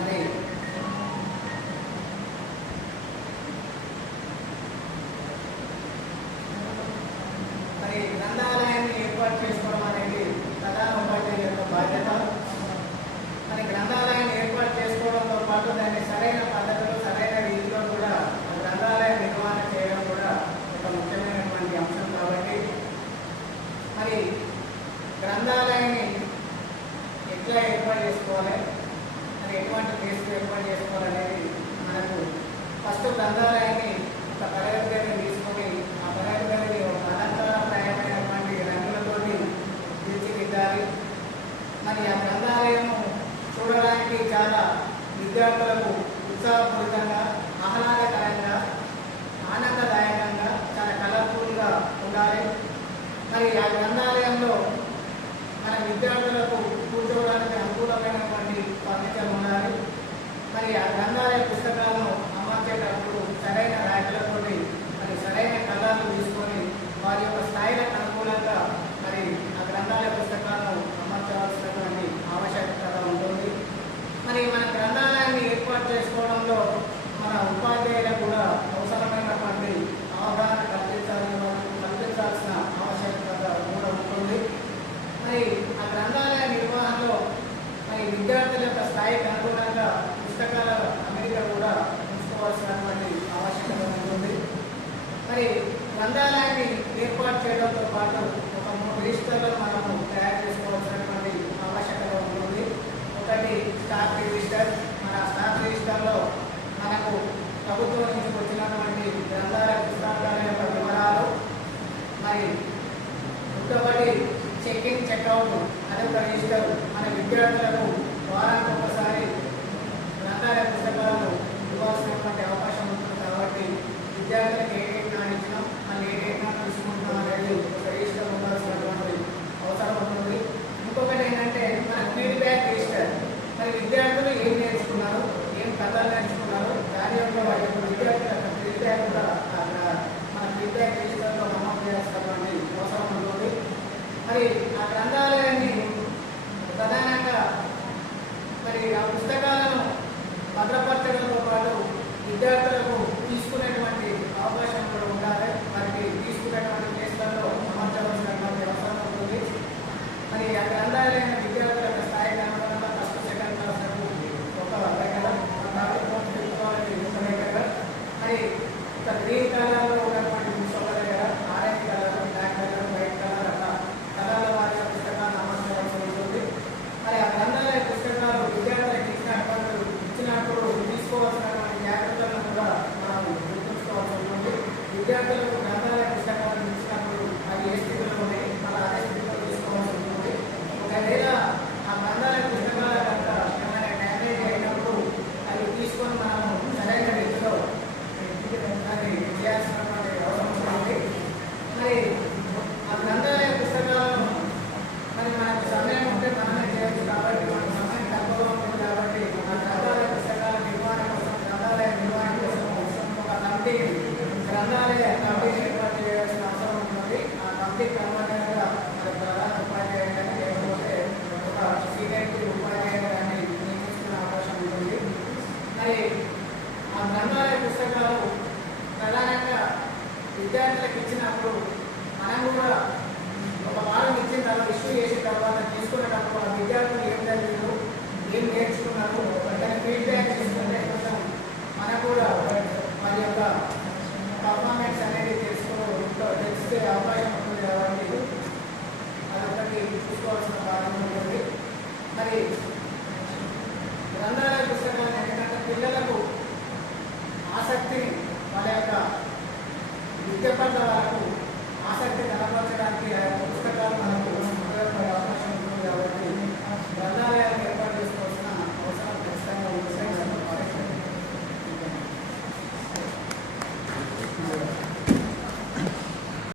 మరి మరి గ్రంథాలయాన్ని ఏర్పాటు చేసుకోవడం అనేది ప్రధాన ఉపాధ్యాయుల యొక్క బాధ్యత. మరి గ్రంథాలయాన్ని ఏర్పాటు చేసుకోవడంతో పాటు దాన్ని సరైన పద్ధతిలో సరైన రీతిలో కూడా గ్రంథాలయ నిర్వహణ చేయడం కూడా ఒక ముఖ్యమైనటువంటి అంశం. కాబట్టి మరి గ్రంథాలయాన్ని ఎట్లా ఏర్పాటు చేసుకోవాలి, మరి ఎటువంటి ప్లేస్లో ఏర్పాటు చేసుకోవాలనేది మనకు ఫస్ట్ గ్రంథాలయాన్ని ఒక తరగతి గదిని తీసుకొని ఆ తరగతి గదిని ఒక అలంకారప్రాయమైనటువంటి రంగులతో తీర్చిదిద్దాలి. మరి ఆ గ్రంథాలయము చూడడానికి చాలా విద్యార్థులకు ఉత్సాహపూరితంగా, ఆహ్లాదకరంగా, ఆనందదాయకంగా, చాలా కలర్ఫుల్గా ఉండాలి. మరి ఆ గ్రంథాలయంలో మన విద్యార్థులకు కూర్చోవడానికి అనుకూలమైనటువంటి ఫర్నిచర్ ఉండాలి. మరి ఆ గ్రంథాలయ పుస్తకాలను అమర్చేటప్పుడు సరైన ర్యాకులతో మరి సరైన కలర్లు తీసుకొని వారి యొక్క స్థాయిలకు అనుకూలంగా మరి ఆ గ్రంథాలయ పుస్తకాలను అమర్చవలసినటువంటి ఆవశ్యకత ఉంటుంది. మరి మన గ్రంథాలయాన్ని ఏర్పాటు చేసుకోవడంలో మన ఉపాధ్యాయులకు కూడా అవసరమైనటువంటి అవగాహన కల్పించాల్సిన ఆవశ్యకత కూడా ఉంటుంది. మరి ఆ గ్రంథాలయ నిర్వహణలో మరి విద్యార్థుల యొక్క స్థాయికి అనుగుణంగా పుస్తకాల అమరిక కూడా ఉంచుకోవాల్సినటువంటి ఆవశ్యకత ఉంటుంది. మరి గ్రంథాలయాన్ని ఏర్పాటు చేయడంతో పాటు ఒక 3 రిజిస్టర్లను మనము తయారు చేసుకోవాల్సినటువంటి ఆవశ్యకత ఉంటుంది. ఒకటి స్టాక్ రిజిస్టర్. మన స్టాక్ రిజిస్టర్లో మనకు ప్రభుత్వం నుంచి వచ్చినటువంటి గ్రంథాలయ పుస్తకాల యొక్క వివరాలు, మరి ఇంకొకటి చెక్ ఇన్ చెక్అవుట్ అదొక రిజిస్టర్. మన విద్యార్థులకు వారానికి ఒకసారి గ్రంథాలయ పుస్తకాలను ఇవ్వాల్సినటువంటి అవకాశం ఉంటుంది. కాబట్టి విద్యార్థులకు ఏ ఇచ్చినాం, మళ్ళీ ఏ తీసుకుంటున్నాం అనేది ఒక రిజిస్టర్ ఉండాల్సినటువంటి అవసరం ఉంటుంది. ఇంకొకటి ఏంటంటే మన ఫీడ్బ్యాక్ రిజిస్టర్. మరి విద్యార్థులు ఏం నేర్చుకున్నారు, ఏం కథలు నేర్చుకున్నారు, దాని యొక్క వారి యొక్క విద్యార్థుల యొక్క ఫీడ్బ్యాక్ కూడా మన ఫీడ్బ్యాక్ రిజిస్టర్లో నమోదు చేయాల్సినటువంటి అవసరం ఉంటుంది. మరి ఆ గ్రంథాలయాన్ని ప్రధానంగా మరి ఆ పుస్తకాలను భద్రపరచడంతో పాటు విద్యార్థులకు తీసుకునేటువంటి అవకాశం కూడా ఉండాలి. వారికి తీసుకునేటువంటి ప్లేస్లలో అమర్చవలసినటువంటి అవసరం ఉంటుంది. మరి ఆ గ్రంథాలయం విద్యార్థుల యొక్క స్థాయికి అనుగుణంగా ఫస్ట్ సెకండ్ క్లాస్ ఒక దగ్గర దగ్గర మరి ఒక గ్రీన్ కలర్లో ఉన్నటువంటి బుక్స్ ఒక దగ్గర, orange colour, black colour, white colour అట్లా కలర్ల వారి పుస్తకాలను అమర్చవలసి ఉంటుంది. మరి ఆ గ్రంథాలయ పుస్తకాలు విద్యార్థులకు ఇచ్చినప్పుడు తీసుకోవాల్సినటువంటి జాగ్రత్తలను కూడా మనం గుర్తుంచుకోవాల్సి ఉంటుంది. విద్యార్థులకు గ్రంథాలయ పుస్తకాలను ఇచ్చినప్పుడు అవి ఏ స్థితిలో ఉన్నాయి, మళ్ళీ అదే స్థితిలో తీసుకోవాల్సి ఉంటుంది. ఒకవేళ ఆ గ్రంథాలయ పుస్తకాల కనుక ఏమైనా డ్యామేజ్ అయినప్పుడు అవి తీసుకొని మనము సరైన రీతిలో దాన్ని చేయాల్సినటువంటి అవసరం ఉంటుంది. మరి ఆ గ్రంథాలయ పుస్తకాలను మరి మనకు సమయం ఉంటే మనమే చేయవచ్చు. కాబట్టి మనకు సమయం తక్కువగా ఉంటుంది. కాబట్టి ఆ గ్రంథాలయ పుస్తకాల నిర్వహణ కోసం, గ్రంథాలయ నిర్వహణ కోసం ఒక కమిటీ, గ్రంథాలయ కమిటీని ఏర్పాటు చేయాల్సిన అవసరం ఉంటుంది. ఆ కమిటీ క్రమంగా మరి ప్రధాన ఉపాధ్యాయులు కానీ లేకపోతే ఒక సీనియర్ ఉపాధ్యాయులు కానీ నియమించుకునే అవకాశం ఉంటుంది. మరి ఆ గ్రంథాలయ పుస్తకాలు ప్రధానంగా విద్యార్థులకు ఇచ్చినప్పుడు మనం కూడా ఒక వారం ఇచ్చిన తర్వాత ఇష్యూ చేసిన తర్వాత తీసుకునేటప్పుడు ఆ విద్యార్థులు ఏం జరిగిందో, ఏం నేర్చుకున్నారు, దాని ఫీడ్బ్యాక్ తీసుకుంటే కొంచెం మనకు కూడా వారి యొక్క పర్ఫార్మెన్స్ అనేది తెలిసే అవకాశం ఉంటుంది. కాబట్టి అదొకటి చూసుకోవాల్సిన బాధ్యత ఉంటుంది. మరి గ్రంథాలయ పుస్తకాలు ఎందుకంటే పిల్లలకు ఆసక్తిని, వాళ్ళ యొక్క విద్య పట్ల వాళ్ళకు ఆసక్తి కనపరచడానికి ఆ పుస్తకాలు మనకు ఉపయోగపడే అవకాశం ఉంటుంది. కాబట్టి